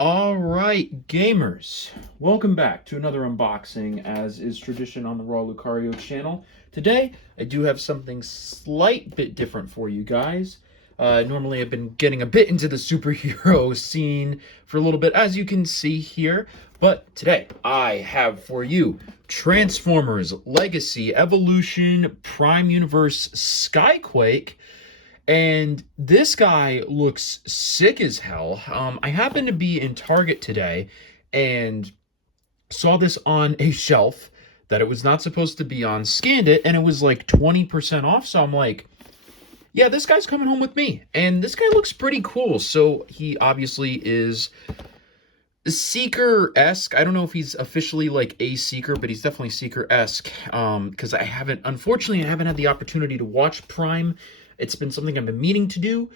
All right, gamers, welcome back to another unboxing, as is tradition on the Raw Lucario channel. Today, I do have something slight bit different for you guys. Normally, I've been getting a bit into the superhero scene for a little bit, as you can see here. But today, I have for you Transformers Legacy Evolution Prime Universe Skyquake. And this guy looks sick as hell. I happened to be in Target today and saw this on a shelf that it was not supposed to be on, scanned it, and it was like 20% off. So I'm like, yeah, this guy's coming home with me. And this guy looks pretty cool. So he obviously is Seeker-esque. I don't know if he's officially like a Seeker, but he's definitely Seeker-esque. Because unfortunately, I haven't had the opportunity to watch Prime. It's been something I've been meaning to do,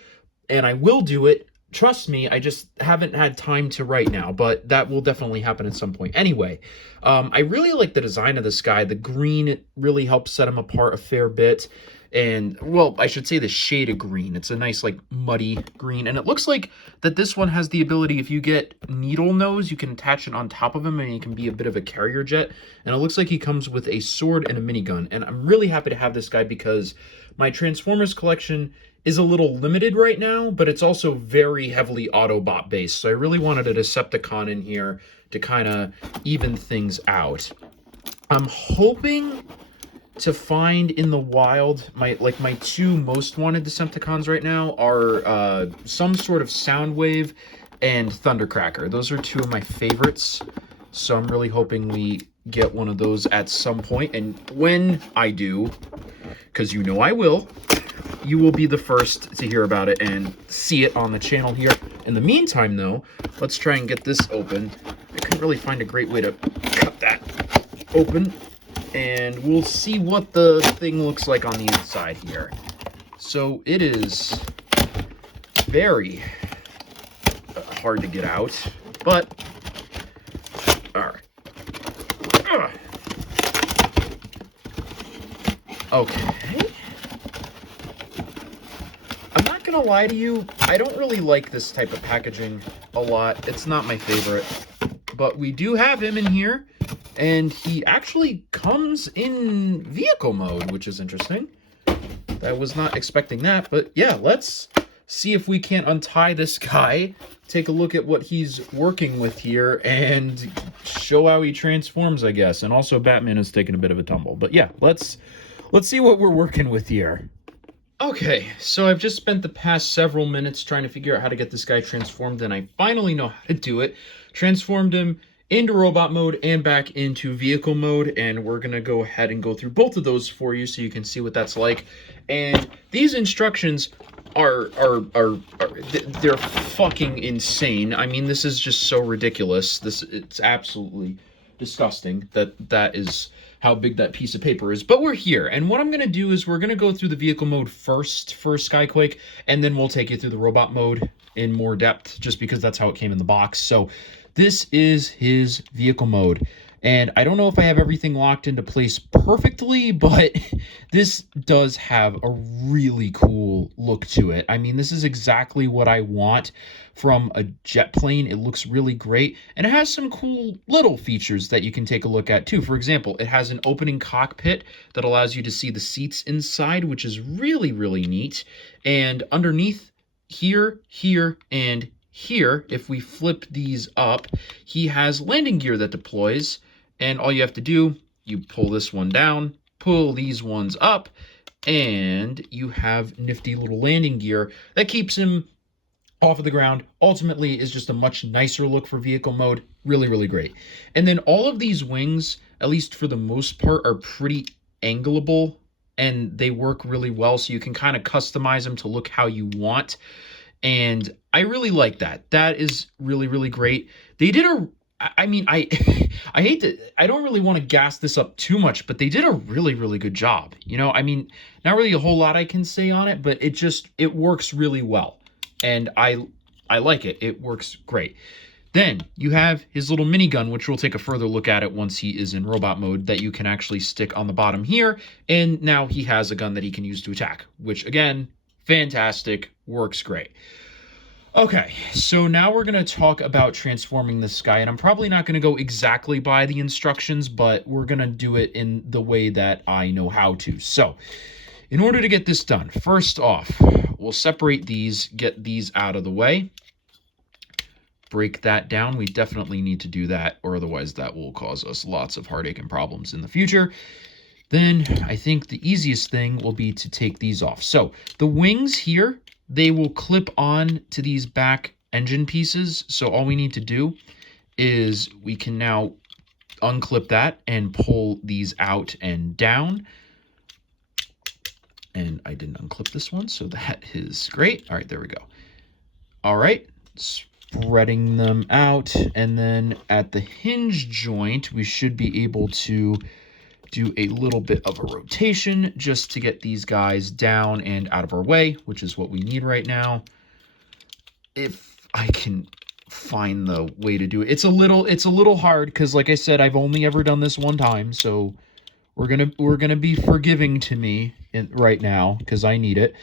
and I will do it. Trust me, I just haven't had time to right now, but that will definitely happen at some point. Anyway, I really like the design of this guy. The green really helps set him apart a fair bit. And, well, I should say the shade of green. It's a nice, like, muddy green. And it looks like that this one has the ability, if you get Needle Nose, you can attach it on top of him, and he can be a bit of a carrier jet. And it looks like he comes with a sword and a minigun. And I'm really happy to have this guy because my Transformers collection is a little limited right now, but it's also very heavily Autobot based. So I really wanted a Decepticon in here to kind of even things out. I'm hoping to find in the wild, my two most wanted Decepticons right now are some sort of Soundwave and Thundercracker. Those are two of my favorites. So I'm really hoping we get one of those at some point. And when I do, because you know I will, you will be the first to hear about it and see it on the channel here. In the meantime, though, let's try and get this open. I couldn't really find a great way to cut that open. And we'll see what the thing looks like on the inside here. So it is very hard to get out, but all right. Okay. I'm not gonna lie to you, I don't really like this type of packaging a lot. It's not my favorite, but we do have him in here. And he actually comes in vehicle mode, which is interesting. I was not expecting that, but yeah, let's see if we can't untie this guy, take a look at what he's working with here, and show how he transforms, I guess. And also Batman is taking a bit of a tumble. But yeah, let's see what we're working with here. Okay, so I've just spent the past several minutes trying to figure out how to get this guy transformed, and I finally know how to do it. Transformed him into robot mode and back into vehicle mode, and we're gonna go ahead and go through both of those for you so you can see what that's like. And these instructions are they're fucking insane. I mean, this is just so ridiculous. It's absolutely disgusting that is how big that piece of paper is. But we're here, and what I'm gonna do is we're gonna go through the vehicle mode first for Skyquake, and then we'll take you through the robot mode in more depth, just because that's how it came in the box. So this is his vehicle mode, and I don't know if I have everything locked into place perfectly, but this does have a really cool look to it. I mean, this is exactly what I want from a jet plane. It looks really great, and it has some cool little features that you can take a look at too. For example, it has an opening cockpit that allows you to see the seats inside, which is really, really neat. And underneath here, and here, if we flip these up, he has landing gear that deploys, and all you have to do, you pull this one down, pull these ones up, and you have nifty little landing gear that keeps him off of the ground. Ultimately is just a much nicer look for vehicle mode. Really, really great. And then all of these wings, at least for the most part, are pretty angleable, and they work really well, so you can kind of customize them to look how you want. And I really like that. That is really, really great. They did I mean, I hate to, I don't really want to gas this up too much, but they did a really, really good job. You know, I mean, not really a whole lot I can say on it, but it works really well. And I like it. It works great. Then you have his little minigun, which we'll take a further look at it once he is in robot mode, that you can actually stick on the bottom here. And now he has a gun that he can use to attack, which again, fantastic, works great. Okay, so now we're going to talk about transforming this guy, and I'm probably not going to go exactly by the instructions, but we're going to do it in the way that I know how to. So, in order to get this done, first off, we'll separate these, get these out of the way, break that down. We definitely need to do that, or otherwise that will cause us lots of heartache and problems in the future. Then I think the easiest thing will be to take these off. So the wings here, they will clip on to these back engine pieces. So all we need to do is we can now unclip that and pull these out and down. And I didn't unclip this one, so that is great. All right, there we go. All right, spreading them out. And then at the hinge joint, we should be able to do a little bit of a rotation just to get these guys down and out of our way, which is what we need right now. If I can find the way to do it. It's a little hard because, like I said, I've only ever done this one time, so we're gonna be forgiving to me right now because I need it.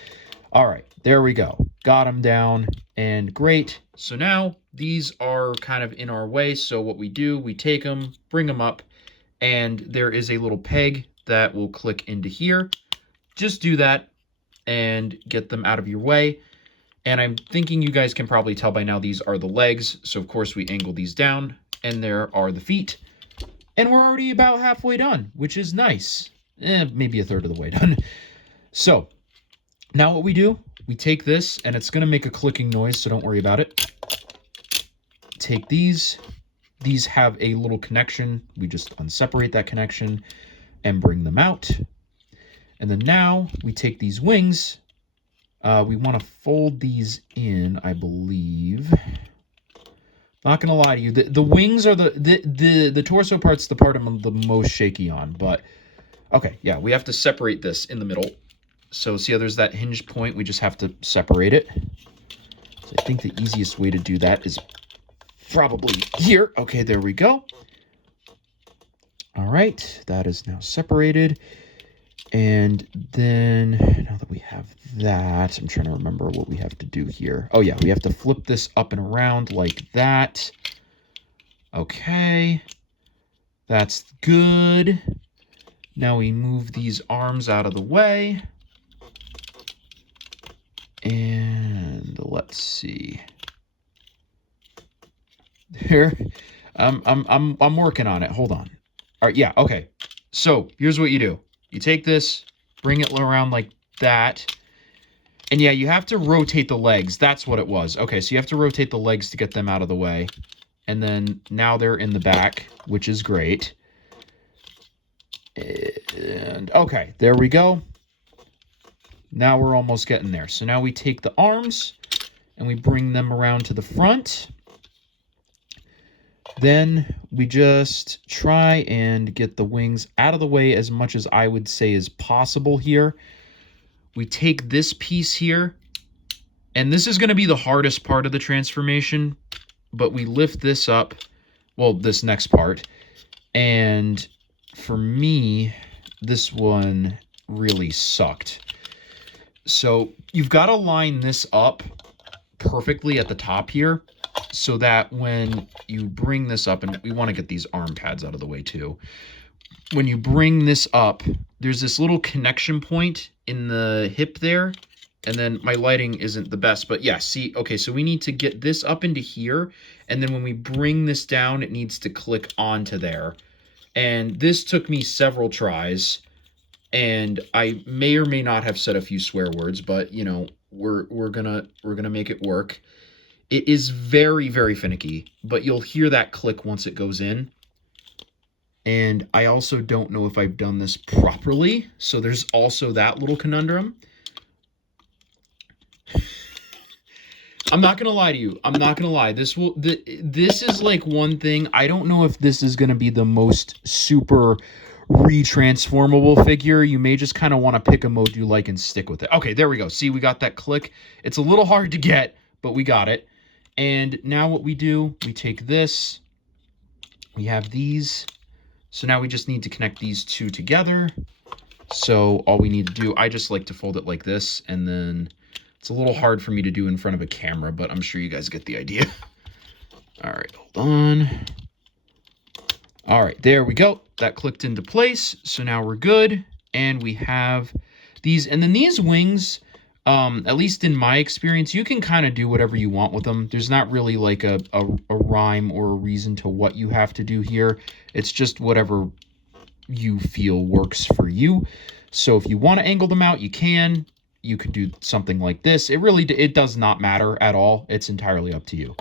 All right, there we go. Got them down, and great. So now these are kind of in our way, so what we do, we take them, bring them up, and there is a little peg that will click into here. Just do that and get them out of your way. And I'm thinking you guys can probably tell by now these are the legs. So of course we angle these down, and there are the feet. And we're already about halfway done, which is nice. Maybe a third of the way done. So now what we do, we take this, and it's gonna make a clicking noise, so don't worry about it. Take these. These have a little connection. We just unseparate that connection and bring them out. And then now we take these wings. We want to fold these in, I believe. Not going to lie to you. The wings are the torso part's the part I'm the most shaky on. But, okay, yeah, we have to separate this in the middle. So see how there's that hinge point? We just have to separate it. So I think the easiest way to do that is probably here. Okay, there we go. All right, that is now separated. And then now that we have that, I'm trying to remember what we have to do here. Oh yeah, we have to flip this up and around like that. Okay, that's good. Now we move these arms out of the way. And let's see. Here, I'm working on it. Hold on. All right, yeah, okay. So here's what you do. You take this, bring it around like that. And yeah, you have to rotate the legs. That's what it was. Okay, so you have to rotate the legs to get them out of the way. And then now they're in the back, which is great. And okay, there we go. Now we're almost getting there. So now we take the arms and we bring them around to the front. Then we just try and get the wings out of the way as much as I would say is possible here. We take this piece here, and this is going to be the hardest part of the transformation, but we lift this up, well, this next part, and for me, this one really sucked. So you've got to line this up perfectly at the top here, so that when you bring this up, and we want to get these arm pads out of the way too. When you bring this up, there's this little connection point in the hip there. And then my lighting isn't the best, but yeah, see, okay, so we need to get this up into here. And then when we bring this down, it needs to click onto there. And this took me several tries. And I may or may not have said a few swear words, but you know, we're gonna make it work. It is very, very finicky, but you'll hear that click once it goes in. And I also don't know if I've done this properly, so there's also that little conundrum. I'm not going to lie to you. I'm not going to lie. This is like one thing. I don't know if this is going to be the most super retransformable figure. You may just kind of want to pick a mode you like and stick with it. Okay, there we go. See, we got that click. It's a little hard to get, but we got it. And now what we do, we take this, we have these. So now we just need to connect these two together. So all we need to do, I just like to fold it like this, and then It's a little hard for me to do in front of a camera, but I'm sure you guys get the idea. All right, hold on. All right, there we go. That clicked into place. So now we're good. And we have these, and then these wings, at least in my experience, you can kind of do whatever you want with them. There's not really like a rhyme or a reason to what you have to do here. It's just whatever you feel works for you. So if you want to angle them out, you can. You could do something like this. It does not matter at all. It's entirely up to you.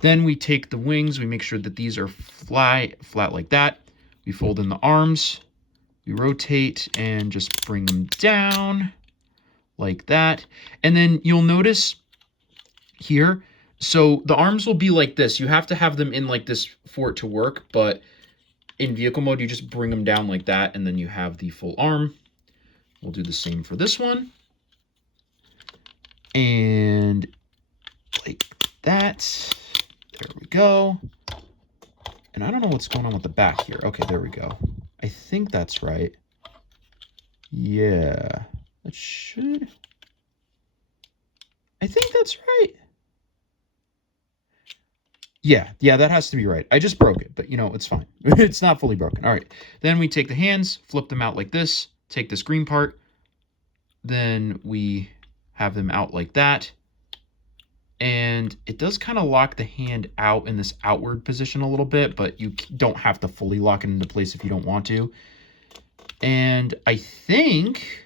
Then we take the wings. We make sure that these are flat like that. We fold in the arms. We rotate and just bring them down like that. And then you'll notice here, so the arms will be like this. You have to have them in like this for it to work, but in vehicle mode, you just bring them down like that, and then you have the full arm. We'll do the same for this one. And like that. There we go. And I don't know what's going on with the back here. Okay, there we go. I think that's right. Yeah, that should. I think that's right. Yeah, that has to be right. I just broke it, but you know, it's fine. It's not fully broken. All right. Then we take the hands, flip them out like this, take this green part. Then we have them out like that. And it does kind of lock the hand out in this outward position a little bit, but you don't have to fully lock it into place if you don't want to. And I think,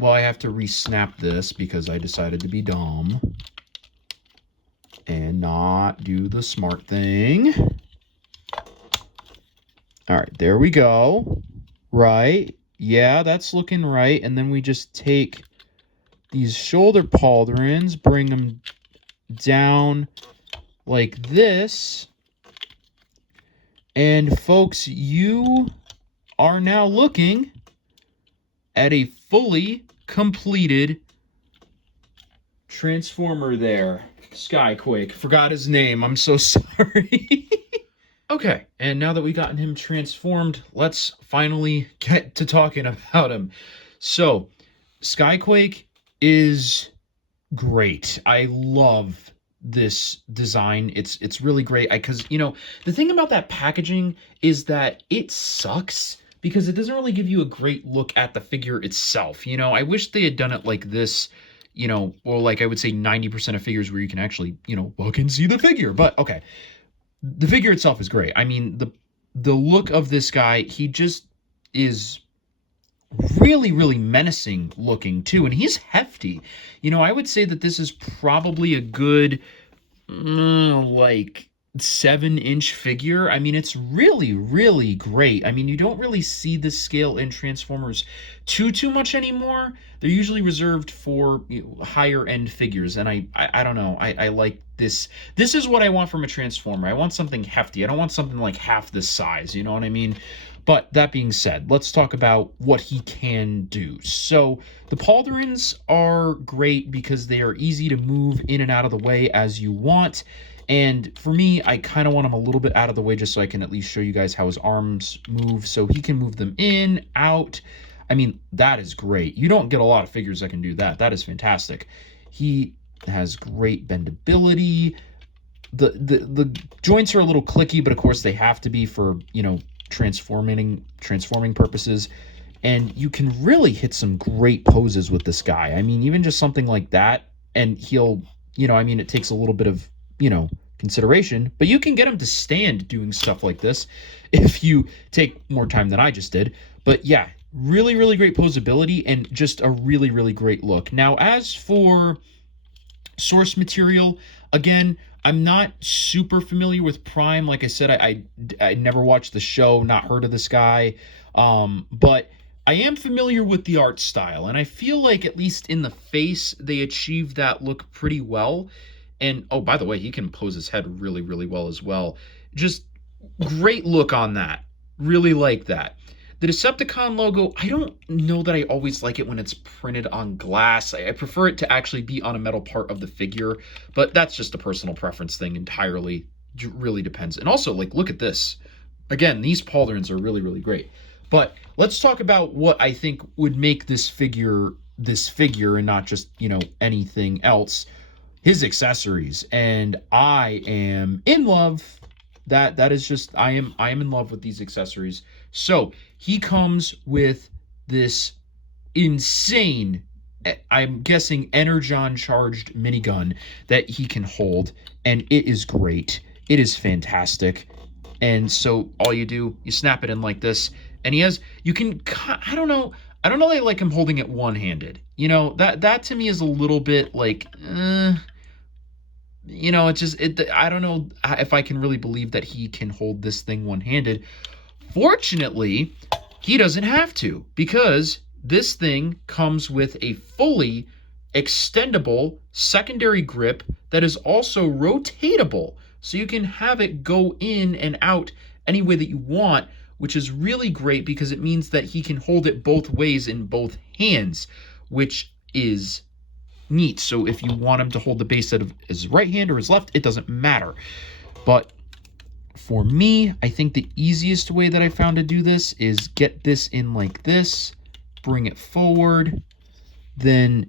well, I have to re-snap this because I decided to be dumb and not do the smart thing. All right, there we go. Right. Yeah, that's looking right. And then we just take these shoulder pauldrons, bring them down like this. And folks, you are now looking at a fully completed Transformer there. Skyquake. Forgot his name. I'm so sorry. Okay, and now that we've gotten him transformed, let's finally get to talking about him. So, Skyquake is great. I love this design. It's really great because, you know, the thing about that packaging is that it sucks because it doesn't really give you a great look at the figure itself. You know, I wish they had done it like this, you know, or like I would say 90% of figures where you can actually, you know, look and see the figure. But okay, the figure itself is great. I mean, the look of this guy, he just is really, really menacing looking too, and he's hefty. You know, I would say that this is probably a good like 7-inch figure. I mean, it's really, really great. I mean, you don't really see this scale in Transformers too much anymore. They're usually reserved for, you know, higher end figures, and I don't know. I like this. This is what I want from a Transformer. I want something hefty. I don't want something like half this size. You know what I mean? But that being said, let's talk about what he can do. So the pauldrons are great because they are easy to move in and out of the way as you want. And for me, I kind of want him a little bit out of the way just so I can at least show you guys how his arms move. So he can move them in, out. I mean, that is great. You don't get a lot of figures that can do that. That is fantastic. He has great bendability. The joints are a little clicky, but of course they have to be for, you know, transforming purposes. And you can really hit some great poses with this guy. I mean, even just something like that, and he'll, you know, I mean, it takes a little bit of, you know, consideration, but you can get him to stand doing stuff like this if you take more time than I just did. But yeah, really, really great posability and just a really, really great look. Now, as for source material, again, I'm not super familiar with Prime. Like I said, I never watched the show, not heard of this guy. But I am familiar with the art style, and I feel like at least in the face, they achieved that look pretty well. And, oh, by the way, he can pose his head really, really well as well. Just great look on that. Really like that. The Decepticon logo, I don't know that I always like it when it's printed on glass. I prefer it to actually be on a metal part of the figure, but that's just a personal preference thing entirely. It really depends. And also, like, look at this. Again, these pauldrons are really, really great. But let's talk about what I think would make this figure this figure and not just, you know, anything else, his accessories. And I am in love. That is just, I am in love with these accessories. So he comes with this insane, I'm guessing energon charged minigun that he can hold, and it is great. It is fantastic. And so all you do, you snap it in like this, and he has, you can, I don't know, I like him holding it one-handed. You know, that to me is a little bit like, you know, it's just, I don't know if I can really believe that he can hold this thing one-handed. Fortunately, he doesn't have to, because this thing comes with a fully extendable secondary grip that is also rotatable. So you can have it go in and out any way that you want, which is really great because it means that he can hold it both ways in both hands, which is neat. So if you want him to hold the base out of his right hand or his left, it doesn't matter. But for me, I think the easiest way that I found to do this is get this in like this, bring it forward, then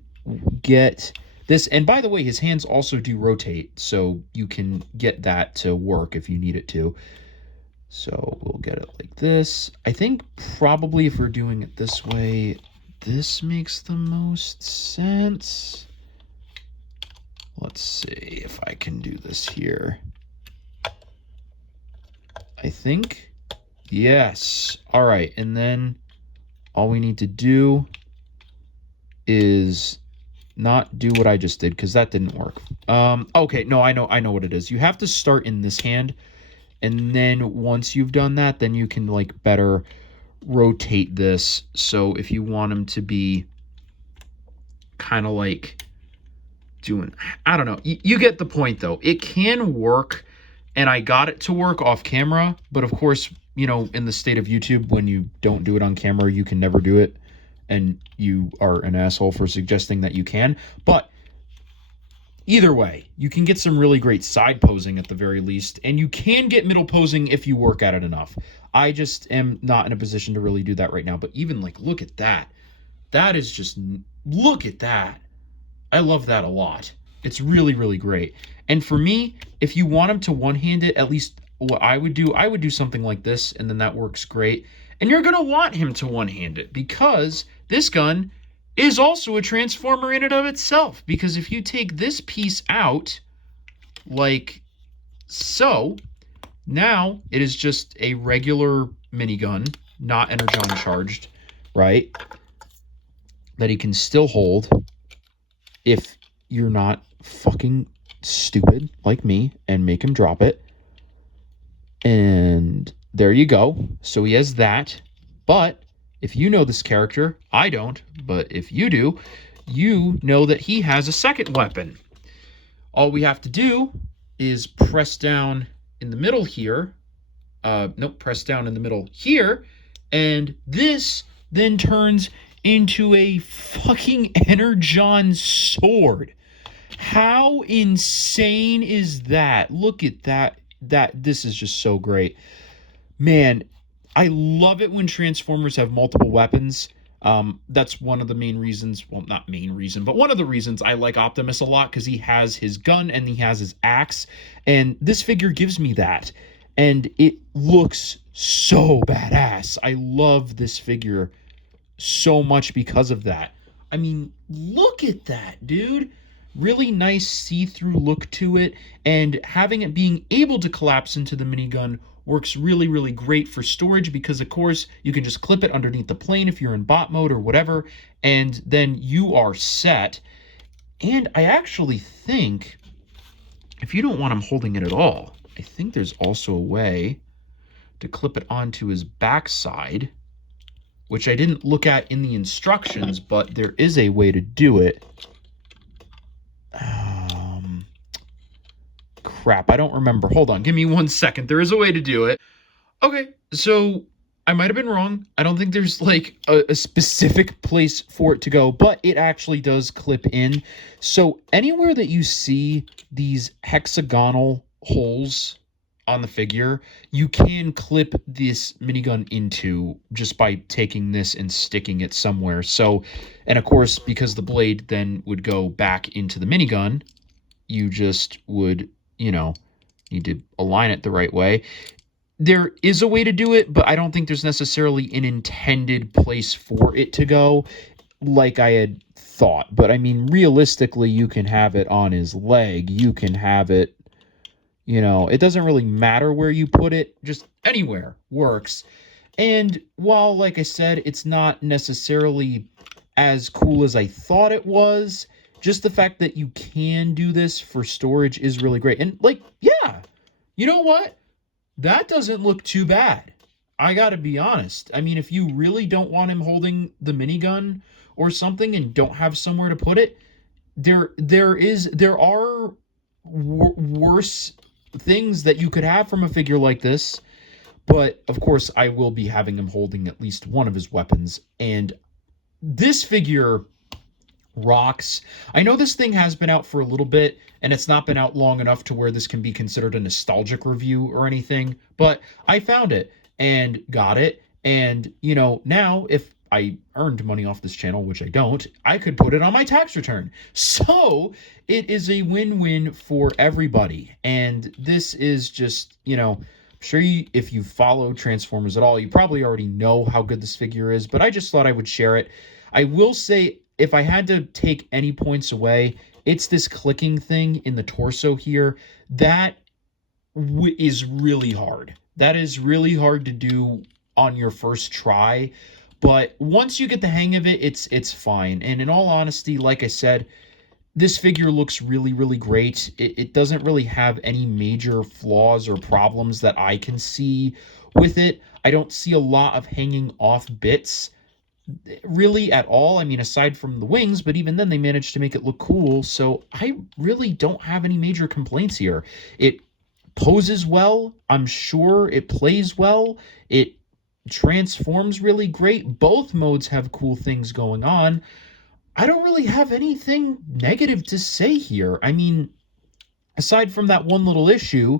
get this. And by the way, his hands also do rotate, so you can get that to work if you need it to. So we'll get it like this. I think probably if we're doing it this way, this makes the most sense. Let's see if I can do this here. I think, yes. All right, and then all we need to do is not do what I just did, because that didn't work. Okay, no, I know what it is. You have to start in this hand, and then once you've done that, then you can like better rotate this. So if you want them to be kind of like doing, I don't know, you get the point though. It can work, and I got it to work off camera, but of course, you know, in the state of YouTube, when you don't do it on camera, you can never do it, and you are an asshole for suggesting that you can. But either way, you can get some really great side posing at the very least, and you can get middle posing if you work at it enough. I just am not in a position to really do that right now, but even like, look at that. That is just, look at that. I love that a lot. It's really, really great. And for me, if you want him to one-hand it, at least what I would do something like this, and then that works great. And you're going to want him to one-hand it, because this gun is also a transformer in and of itself. Because if you take this piece out, like so, now it is just a regular minigun, not energon charged, right? That he can still hold if you're not fucking stupid like me and make him drop it. And there you go. So he has that. But if you know this character, I don't, but if you do, you know that he has a second weapon. All we have to do is press down in the middle here. Nope, press down in the middle here. And this then turns into a fucking energon sword. How insane is that? Look at that. This is just so great. Man, I love it when Transformers have multiple weapons. That's one of the main reasons, well, not main reason, but one of the reasons I like Optimus a lot, because he has his gun and he has his axe, and this figure gives me that, and it looks so badass. I love this figure so much because of that. I mean, look at that, dude. Really nice see-through look to it, and having it being able to collapse into the minigun works really, really great for storage, because of course you can just clip it underneath the plane if you're in bot mode or whatever, and then you are set. And I actually think, if you don't want him holding it at all, I think there's also a way to clip it onto his backside, which I didn't look at in the instructions, but there is a way to do it. Crap, I don't remember. Hold on, give me 1 second. There is a way to do it. Okay, so I might have been wrong. I don't think there's like a specific place for it to go, but it actually does clip in. So anywhere that you see these hexagonal holes on the figure, you can clip this minigun into just by taking this and sticking it somewhere. So, and of course, because the blade then would go back into the minigun, you just would, need to align it the right way. There is a way to do it, but I don't think there's necessarily an intended place for it to go like I had thought. But I mean, realistically, you can have it on his leg. You can have it, it doesn't really matter where you put it, just anywhere works. And while, like I said, it's not necessarily as cool as I thought it was, just the fact that you can do this for storage is really great. And, like, yeah, you know what? That doesn't look too bad. I gotta be honest. I mean, if you really don't want him holding the minigun or something and don't have somewhere to put it, there are worse things that you could have from a figure like this. But of course, I will be having him holding at least one of his weapons. And this figure rocks. I know this thing has been out for a little bit, and it's not been out long enough to where this can be considered a nostalgic review or anything, but I found it and got it. And, now if I earned money off this channel, which I don't, I could put it on my tax return. So it is a win-win for everybody. And this is just, I'm sure if you follow Transformers at all, you probably already know how good this figure is, but I just thought I would share it. I will say, if I had to take any points away, it's this clicking thing in the torso here. That is really hard. That is really hard to do on your first try. But once you get the hang of it, it's fine. And in all honesty, like I said, this figure looks really, really great. It doesn't really have any major flaws or problems that I can see with it. I don't see a lot of hanging off bits really at all. I mean, aside from the wings, but even then they managed to make it look cool. So I really don't have any major complaints here. It poses well. I'm sure it plays well. It transforms really great. Both modes have cool things going on. I don't really have anything negative to say here. I mean, aside from that one little issue,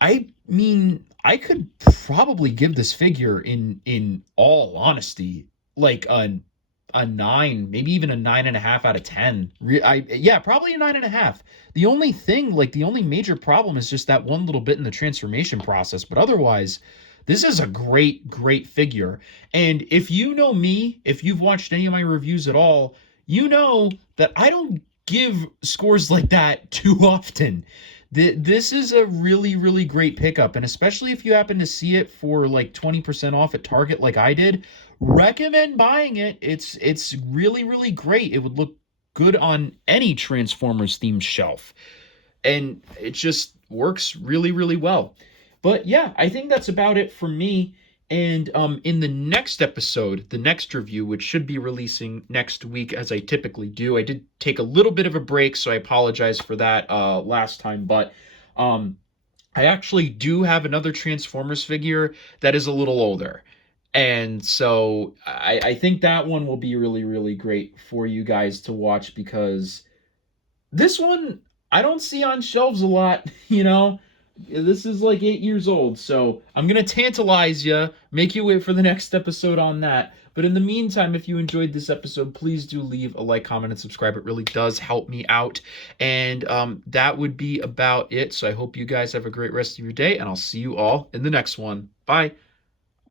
I mean, I could probably give this figure, in all honesty, like a 9, maybe even a 9.5 out of 10. Yeah, probably a 9.5. The only thing, like the only major problem is just that one little bit in the transformation process. But otherwise, this is a great, great figure. And if you know me, if you've watched any of my reviews at all, you know that I don't give scores like that too often. This is a really, really great pickup, and especially if you happen to see it for like 20% off at Target like I did, recommend buying it. It's really, really great. It would look good on any Transformers themed shelf, and it just works really, really well. But yeah, I think that's about it for me. And in the next episode, the next review, which should be releasing next week as I typically do, I did take a little bit of a break, so I apologize for that last time. But I actually do have another Transformers figure that is a little older. And so I think that one will be really, really great for you guys to watch, because this one I don't see on shelves a lot, This is like 8 years old, so I'm going to tantalize you, make you wait for the next episode on that. But in the meantime, if you enjoyed this episode, please do leave a like, comment, and subscribe. It really does help me out. And that would be about it. So I hope you guys have a great rest of your day, and I'll see you all in the next one. Bye.